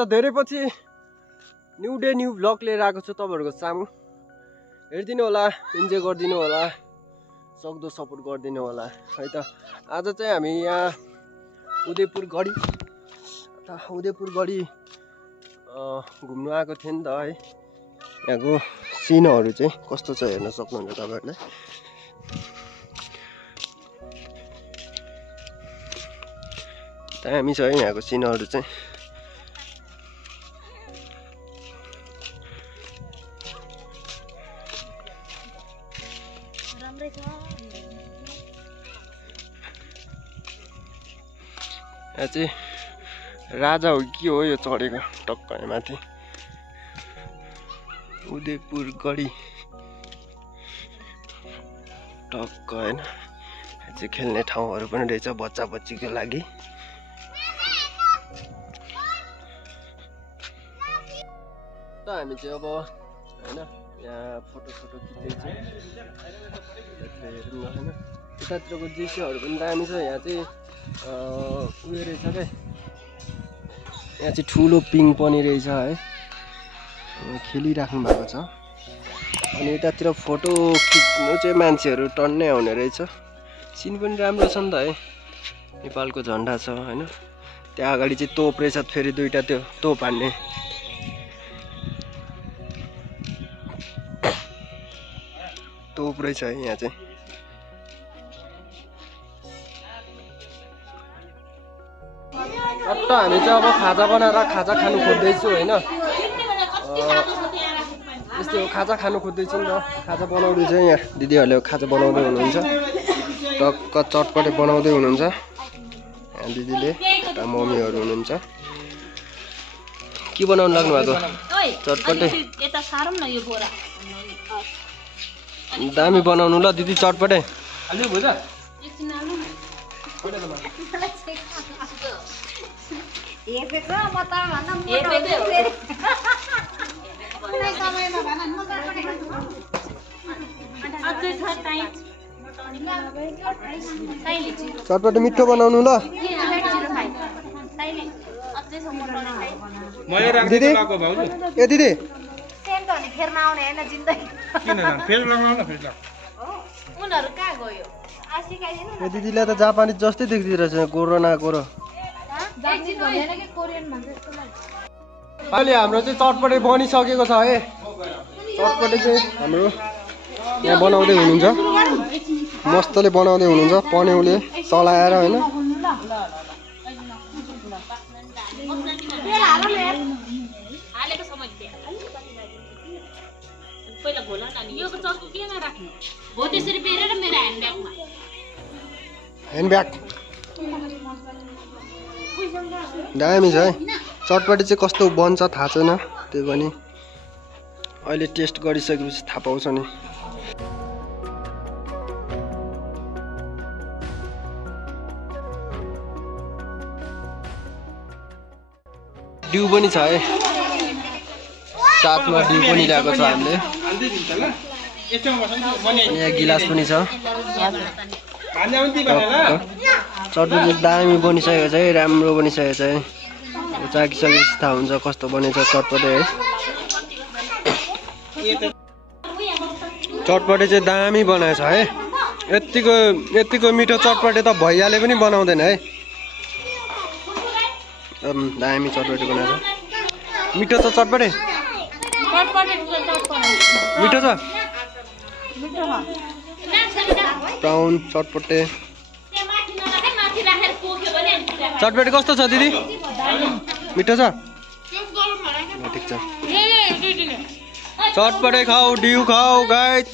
आज धेरै पछि न्यू डे न्यू भ्लग लिएर आएको छु तपाईहरुको सामु। हेर्दिनु होला, इन्जोय गर्दिनु होला, सक्दो सपोर्ट गर्दिनु होला है त। आज चाहिँ हामी यहाँ उदयपुर गढी घुम्नु आएको थिएँ नि त है। यहाँको सिनहरु चाहिँ कस्तो छ हेर्न सक्नुहुन्छ तपाईहरुले। दामी छ है यहाँको सिनहरु चाहिँ। यहाँ चाहिँ राजा हो कि हो यो चढेको टक्क माथि उदयपुर गढी टक्क हैन। यहाँ चाहिँ खेल्ने ठाउँहरु पनि रहेछ बच्चा बच्चीको लागि। त हामी चाहिँ अब हैन यहाँ फोटो खिच्दैछौँ। हेर्नु हैन यतातिरको दृश्यहरु पनि दामी छ। यहाँ चाहिँ उयो रहेछ के, यहाँ चाहिँ ठुलो पिङ पनि रहेछ है, खेलिराख्नु भएको छ। अनि यतातिर फोटो खिच्नु चाहिँ मान्छेहरु टन्नै आउने रहेछ। सिन पनि राम्रो छ नि त है, नेपालको झन्डा छ हैन। त्यहाँ अगाडि चाहिँ तोप रहेछ, फेरि दुईटा त्यो तोप हान्ने। तोप रहेछ है यहाँ चाहिँ। टट्ट हामी चाहिँ अब खाजा बनाएर खाजा खानु खोज्दैछु हैन। यस्तै हो, खाजा खानु खोज्दैछु नि त। खाजा बनाउँदै चाहिँ यहाँ दिदीहरुले खाजा बनाउँदै हुनुहुन्छ। टक्क चटपटे बनाउँदै हुनुहुन्छ यहाँ दिदीले, मम्मीहरु हुनुहुन्छ। के बनाउन लाग्नु भएको? चटपटे। यता सारौँ न यो बोरा। दामी बनाउनु ल दिदी चटपटे। अलि भुज एकछिन आलु हेपेको म त भन्दा मोटो फेरि कुनै समयमा भन म चटपटे खान्छु। अझै छ टाइट चटपटे मिठो बनाउनु ल। दिदी ए दिदी सेन्ट भने फेरमा आउने हैन जिन्दगी। किन फेस लगाउन न फेस लगाउ। उनीहरु कहाँ गयो? आसिकाइदिनु ए दिदीलाई त जापानिज जस्तै देखिरहेछ कोरोना कोरो। जापानिज भनेन के कोरियन भन्छ जस्तो लाग्छ। अहिले हाम्रो चाहिँ चटपटे बनिसकेको छ है। चटपटे चाहिँ हाम्रो यहाँ बनाउँदै हुनुहुन्छ, मस्तले बनाउँदै हुनुहुन्छ पन्युले चलाएर हैन। हालेको समय पहिला घोला नि यो चक्कु केमा राख्नु हो? त्यसरी बेरेर मेरो ह्यान्डब्यागमा। ह्यान्डब्याग दामी छ है। चटपटे चाहिँ कस्तो बन्छ थाहा छैन, त्यो पनि अहिले टेस्ट गरिसकेपछि थाहा पाउँछ नि। डिउ पनि छ है, साथमा डिउ पनि ल्याएको छ हामीले। अनि यहाँ गिलास पनि छ। चटपटे दामी बनिसकेको छ है, राम्रो बनिसकेको छ है। चाखिसकेपछि थाहा हुन्छ कस्तो बनेछ चटपटे है। चटपटे चाहिँ दामी बनाएछ है। यतिको मिठो चटपटे त भैयाले पनि बनाउँदैन है। दामी चटपटे बनाएछ। मिठो छ चटपटे? मिठो छ ब्राउन चटपटे। चटपटे कस्तो छ दिदी? मिठो छ? ठिक छ। चटपटे खाऊ, डिउ खाऊ गाइस।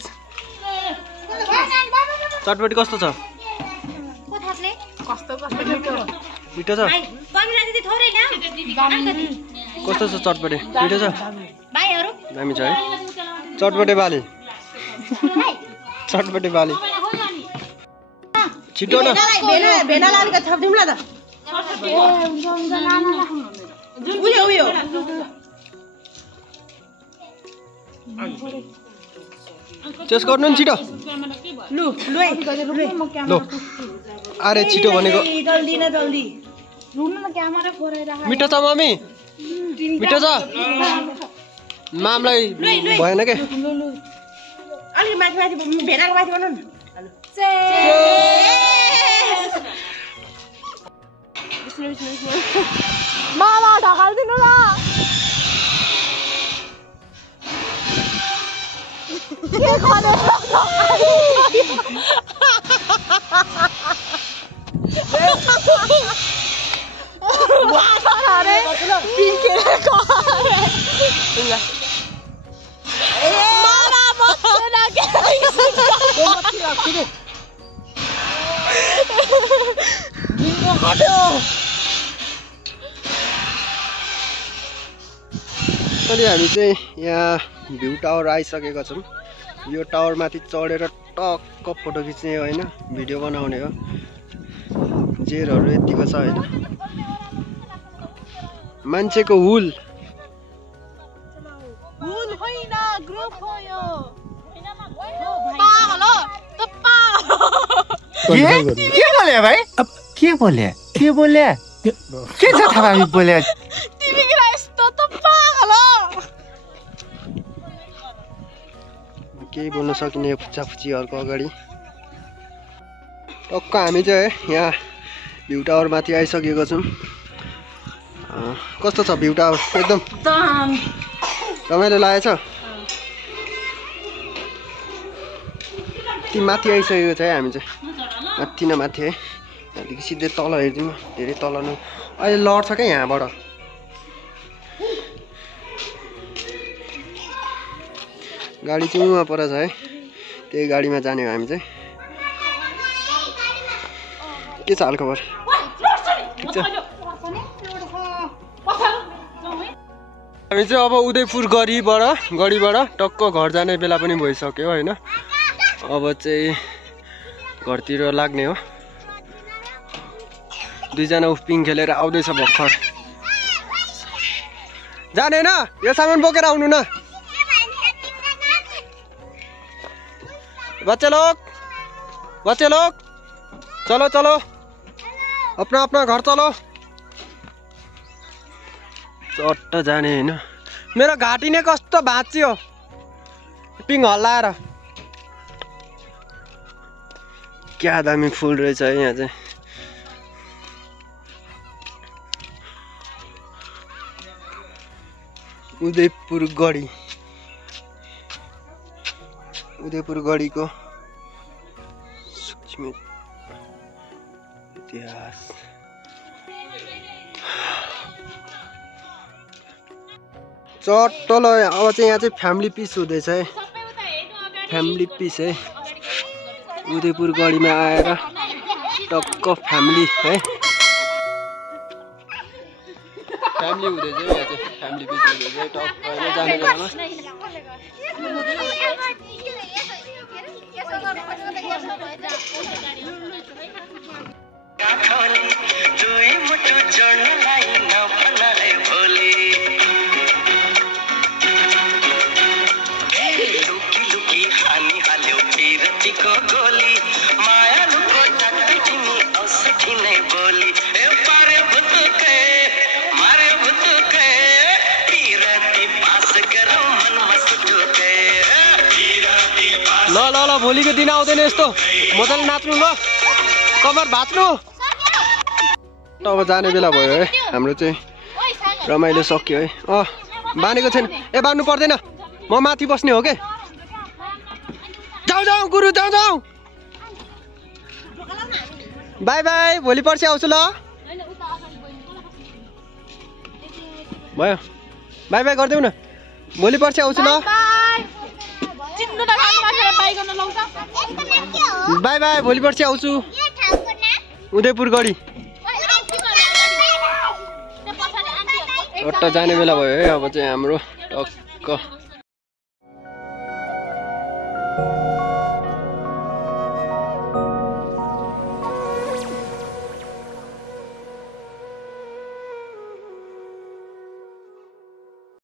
चटपटे कस्तो छ? मिठो छ? कस्तो छ चटपटे? मिठो छ? दामी छ है चटपटे बाली। चटपटे बाली छिटो न। चेस गर्नु नि छिटो। लो अरे छिटो भनेको। मिठो छ मम्मी? मिठो छ मामलाई भएन के अलि माथि माथि भेनाको माथि बनाउनु न मामा ढकाल्दिनु ल के खाने अनि हामी चाहिँ यहाँ भ्यू टावर आइसकेका छौँ। यो टावर माथि चढेर टक्क फोटो खिच्ने होइन भिडियो बनाउने हो। चेयरहरू यतिको छ होइन मान्छेको हुल होइन ग्रुप हो यो पागल हो त पागल के बोले भाइ अब के बोले के छ थाहा बोले तिमी किन यस्तो त पागल हो केही बोल्न सकिने फुच्चाफुच्चीहरूको अगाडि टक्क हामी चाहिँ यहाँ भ्यू टावर माथि आइसकेको छौँ। कस्तो छ भ्यू टावर? एकदम रमाइलो लागेछ। ती माथि आइसकेको छ है हामी चाहिँ माथि न माथि है यहाँदेखि सिधै तल हेरिदिउँ धेरै तल नै अहिले लड्छ क्या यहाँबाट। गाडी चाहिँ उहाँ पर छ है त्यही गाडीमा जाने हो हामी चाहिँ। के छ हालखबर? ठिक छ। हामी चाहिँ अब उदयपुर गढीबाट टक्क घर जाने बेला पनि भइसक्यो होइन। अब चाहिँ घरतिर लाग्ने हो। दुईजना उफ्पिङ खेलेर आउँदैछ भर्खर। जाने न यो सामान बोकेर आउनु न बच्चे लोग चलो चलो अपना अपना घर चलो। चट्ट जाने होइन। मेरो घाँटी नै कस्तो भाँच्यो पिङ हल्लाएर। क्या दामी फुल रहेछ है यहाँ चाहिँ। उदयपुर गढीको सूक्ष्म इतिहास। चट्टल अब चाहिँ यहाँ चाहिँ फ्यामिली पिस हुँदैछ है। फ्यामिली पिस है उदयपुर गढीमा आएर टक्क फ्यामिली है फ्यामिली हुँदैछ यहाँ चाहिँ। फ्यामिली पिस हुँदैछ टक्क होइन जाने बेलामा। ल भोलिको दिन आउँदैन यस्तो मजाले नाच्नु ल कमर भाच्नु। अब जाने बेला भयो है हाम्रो चाहिँ रमाइलो सक्यो है। बाँधेको छैन ए बाँध्नु पर्दैन म माथि बस्ने हो के। जाऊ गुरु जाऊ बाई बाई भोलि पर्सि आउँछु ल। भयो बाई बाई गरिदेऊ न भोलि पर्सि आउँछु ल। बाई बाई भोलि पर्सि आउँछु उदयपुर गढी। टट्ट जाने बेला भयो है अब चाहिँ हाम्रो टक्क।